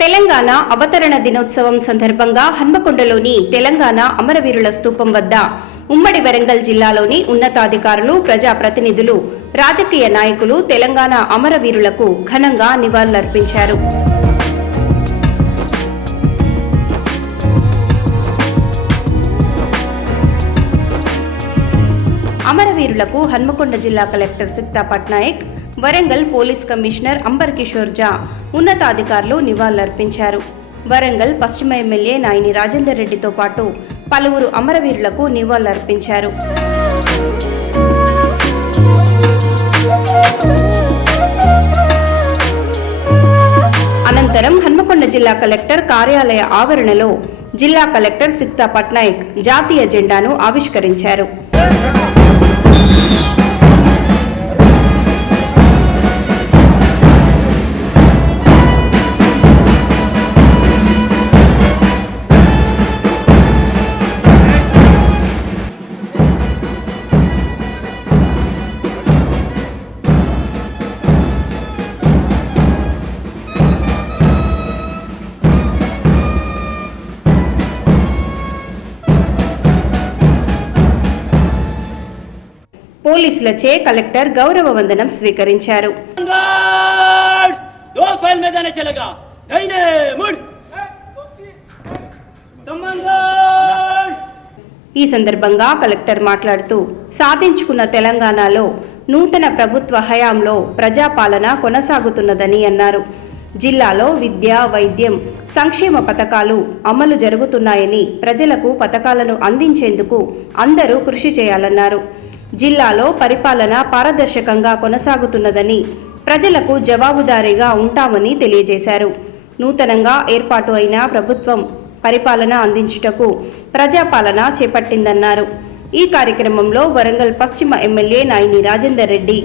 తెలంగాణ అవతరణ దినోత్సవం సందర్భంగా హన్మకొండలోని తెలంగాణ అమరవీరుల స్తూపం వద్ద ఉమ్మడి వరంగల్ జిల్లాలోని ఉన్నతాధికారులు, ప్రజాప్రతినిధులు, రాజకీయ నాయకులు తెలంగాణ అమరవీరులకు ఘనంగా నివాళులర్పించారు. అమరవీరులకు హన్మకొండ జిల్లా collector Sikta Patnaik, Warangal police commissioner Ambar Kishore Jha ఉన్నతాధికారులు నివాళులర్పించారు. వరంగల్ పశ్చిమ ఎమ్మెల్యే నాయిని రాజేందర్ రెడ్డితో పాటు పలువురు అమరవీరులకు నివాళులర్పించారు. అనంతరం హన్మకొండ జిల్లా కలెక్టర్ కార్యాలయ ఆవరణలో జిల్లా కలెక్టర్ సిక్తా పట్నాయక్ జాతీయ జెండాను ఆవిష్కరించారు. పోలీసులచే కలెక్టర్ గౌరవ వందనం స్వీకరించారు. ఈ సందర్భంగా కలెక్టర్ మాట్లాడుతూ, సాధించుకున్న తెలంగాణలో నూతన ప్రభుత్వ హయాంలో ప్రజాపాలన కొనసాగుతున్నదని అన్నారు. జిల్లాలో విద్య, వైద్యం, సంక్షేమ పథకాలు అమలు జరుగుతున్నాయని, ప్రజలకు పథకాలను అందించేందుకు అందరూ కృషి చేయాలన్నారు. జిల్లాలో పరిపాలన పారదర్శకంగా కొనసాగుతున్నదని, ప్రజలకు జవాబుదారీగా ఉంటామని తెలియజేశారు. నూతనంగా ఏర్పాటు అయిన ప్రభుత్వం పరిపాలన అందించుటకు ప్రజాపాలన చేపట్టిందన్నారు. ఈ కార్యక్రమంలో వరంగల్ పశ్చిమ MLA Naini Rajender Reddy,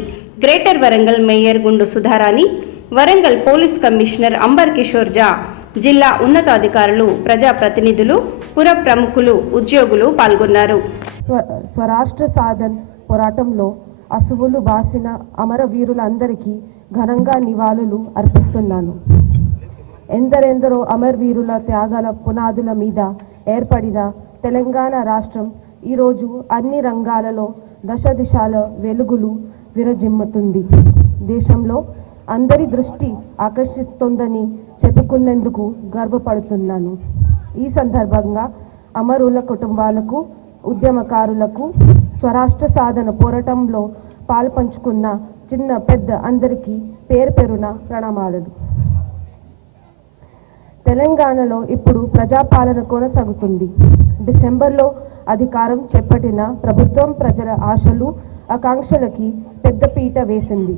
greater Warangal mayor Gundu Sudharani, Warangal police commissioner Ambar Kishore Jha, జిల్లా ఉన్నతాధికారులు, ప్రజాప్రతినిధులు, పుర ప్రముఖులు, ఉద్యోగులు పాల్గొన్నారు. స్వరాష్ట్ర సాధన పోరాటంలో అసువులు బాసిన అమరవీరులందరికీ ఘనంగా నివాళులు అర్పిస్తున్నాను. ఎందరెందరో అమరవీరుల త్యాగాల పునాదుల మీద ఏర్పడిన తెలంగాణ రాష్ట్రం ఈరోజు అన్ని రంగాలలో దశ దిశల వెలుగులు విరజిమ్ముతుంది. దేశంలో అందరి దృష్టి ఆకర్షిస్తోందని చెప్పుకునేందుకు గర్వపడుతున్నాను. ఈ సందర్భంగా అమరుల కుటుంబాలకు, ఉద్యమకారులకు, స్వరాష్ట్ర సాధన పోరాటంలో పాల్పంచుకున్న చిన్న పెద్ద అందరికీ పేరు పేరున ప్రణామాలు. తెలంగాణలో ఇప్పుడు ప్రజాపాలన కొనసాగుతుంది. డిసెంబర్లో అధికారం చేపట్టిన ప్రభుత్వం ప్రజల ఆశలు, ఆకాంక్షలకి పెద్దపీట వేసింది.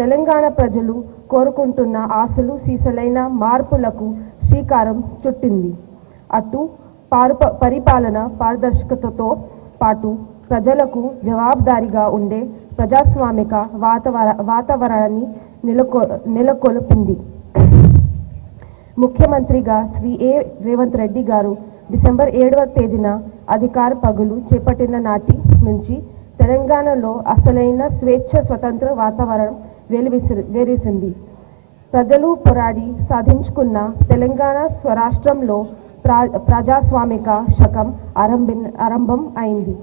తెలంగాణ ప్రజలు కోరుకుంటున్న ఆశలు సీసలైన మార్పులకు శ్రీకారం చుట్టింది. అటు పరిపాలన పారదర్శకతతో పాటు ప్రజలకు జవాబుదారీగా ఉండే ప్రజాస్వామిక వాతావరణాన్ని నెలకొల్పింది. ముఖ్యమంత్రిగా శ్రీ రేవంత్ రెడ్డి గారు డిసెంబర్ 7వ తేదీన అధికార పగులు చేపట్టిన నాటి నుంచి తెలంగాణలో అసలైన స్వేచ్ఛ, స్వతంత్ర వాతావరణం వెలిసింది. ప్రజలు పోరాడి సాధించుకున్న తెలంగాణ స్వరాష్ట్రంలో ప్రజాస్వామిక శకం ఆరంభం అయింది.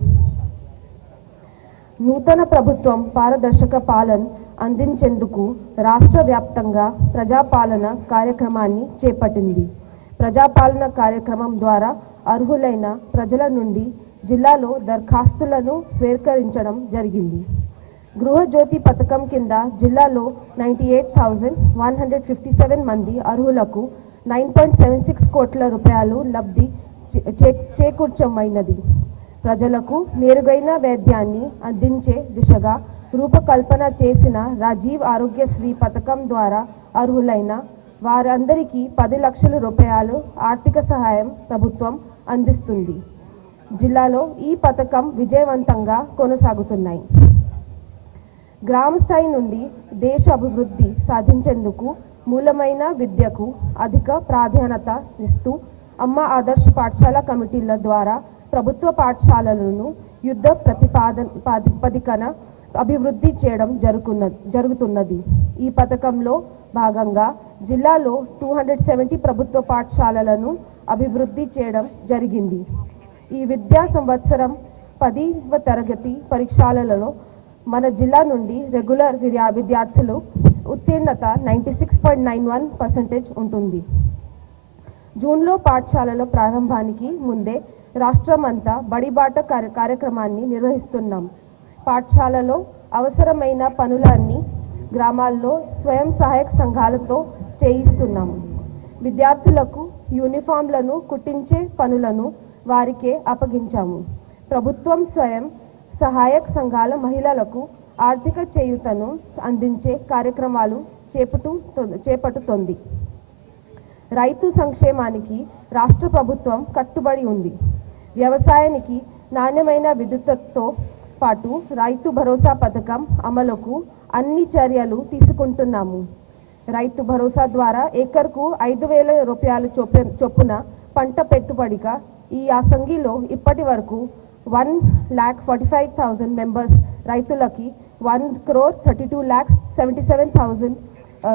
నూతన ప్రభుత్వం పారదర్శక పాలన అందించేందుకు రాష్ట్ర వ్యాప్తంగా ప్రజాపాలన కార్యక్రమాన్ని చేపట్టింది. ప్రజాపాలన కార్యక్రమం ద్వారా అర్హులైన ప్రజల నుండి జిల్లాలో దరఖాస్తులను స్వీకరించడం జరిగింది. గృహజ్యోతి పథకం కింద జిల్లాలో 98,157 మంది అర్హులకు 9.76 కోట్ల రూపాయలు లబ్ధి చేకూర్చమైనది. ప్రజలకు మెరుగైన వైద్యాన్ని అందించే దిశగా రూపకల్పన చేసిన రాజీవ్ ఆరోగ్యశ్రీ పథకం ద్వారా అర్హులైన వారందరికీ 10 లక్షల రూపాయలు ఆర్థిక సహాయం ప్రభుత్వం అందిస్తుంది. జిల్లాలో ఈ పథకం విజయవంతంగా కొనసాగుతున్నాయి. గ్రామ స్థాయి నుండి దేశ అభివృద్ధి సాధించేందుకు మూలమైన విద్యకు అధిక ప్రాధాన్యత ఇస్తూ అమ్మ ఆదర్శ పాఠశాల కమిటీల ద్వారా ప్రభుత్వ పాఠశాలలను యుద్ధ ప్రతిపాదికన అభివృద్ధి చేయడం జరుగుతున్నది. ఈ పథకంలో భాగంగా జిల్లాలో 270 ప్రభుత్వ పాఠశాలలను అభివృద్ధి చేయడం జరిగింది. ఈ విద్యా సంవత్సరం 10వ తరగతి పరీక్షలలో మన జిల్లా నుండి రెగ్యులర్ విద్యార్థులు ఉత్తీర్ణత 96.91% ఉంటుంది. జూన్లో పాఠశాలల ప్రారంభానికి ముందే రాష్ట్రమంతా బడిబాట కార్యక్రమాన్ని నిర్వహిస్తున్నాం. పాఠశాలలో అవసరమైన పనులన్నీ గ్రామాల్లో స్వయం సహాయక సంఘాలతో చేయిస్తున్నాము. విద్యార్థులకు యూనిఫామ్లను కుట్టించే పనులను వారికే అప్పగించాము. ప్రభుత్వం స్వయం సహాయక సంఘాల మహిళలకు ఆర్థిక చేయూతను అందించే కార్యక్రమాలు చేపట్టుతోంది. రైతు సంక్షేమానికి రాష్ట్ర ప్రభుత్వం కట్టుబడి ఉంది. వ్యవసాయానికి నాణ్యమైన విద్యుత్తుతో పాటు రైతు భరోసా పథకం అమలుకు అన్ని చర్యలు తీసుకుంటున్నాము. రైతు భరోసా ద్వారా ఏకర్కు 5,000 రూపాయలు చొప్పున పంట పెట్టుబడిగా ఈ యాసంగిలో ఇప్పటి వరకు 1,45,000 మెంబర్స్ రైతులకి 1,32,77,000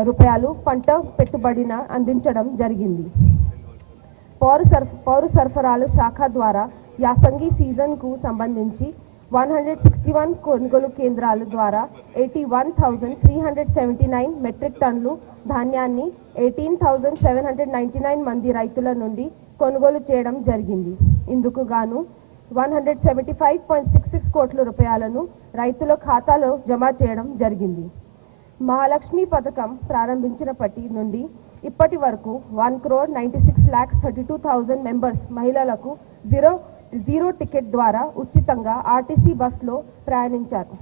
రూపాయలు పంట పెట్టుబడిన అందించడం జరిగింది. పౌర సరఫరాల శాఖ ద్వారా యాసంగి సీజన్కు సంబంధించి 161 కొనుగోలు కేంద్రాల ద్వారా 81,379 మెట్రిక్ టన్నులు ధాన్యాన్ని 18,799 మంది రైతుల నుండి కొనుగోలు చేయడం జరిగింది. ఇందుకు గాను 175.66 కోట్ల రూపాయలను రైతుల ఖాతాలో జమ చేయడం జరిగింది. మహాలక్ష్మి పథకం ప్రారంభించినప్పటి నుండి ఇప్పటి వరకు 1,96,32,000 మెంబర్స్ మహిళలకు జీరో టికెట్ ద్వారా ఉచితంగా ఆర్టీసీ బస్సులో ప్రయాణించారు.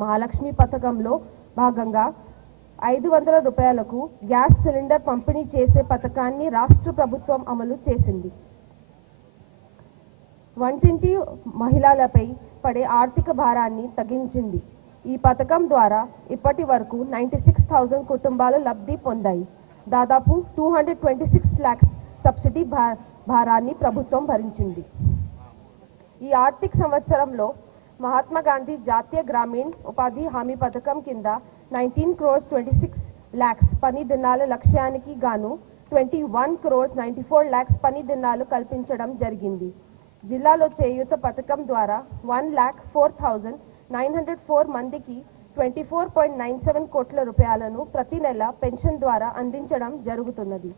మహాలక్ష్మి పథకంలో భాగంగా 500 రూపాయలకు గ్యాస్ సిలిండర్ పంపిణీ చేసే పథకాన్ని రాష్ట్ర ప్రభుత్వం అమలు చేసింది. వంటింటి మహిళలపై పడే ఆర్థిక భారాన్ని తగ్గించింది. ఈ పథకం ద్వారా ఇప్పటి వరకు 96,000 కుటుంబాలు లబ్ధి పొందాయి. దాదాపు 226 lakhs సబ్సిడీ భారాన్ని ప్రభుత్వం భరించింది. ఈ ఆర్థిక సంవత్సరంలో మహాత్మా గాంధీ జాతీయ గ్రామీణ ఉపాధి హామీ పథకం కింద 19,26 lakhs పని దినాల లక్ష్యానికి గాను 21,94 పని దినాలు కల్పించడం జరిగింది. జిల్లాలో చేయూత పథకం ద్వారా 1,04,904 మందికి 24.97 కోట్ల రూపాయలను ప్రతి నెల పెన్షన్ ద్వారా అందించడం జరుగుతున్నది.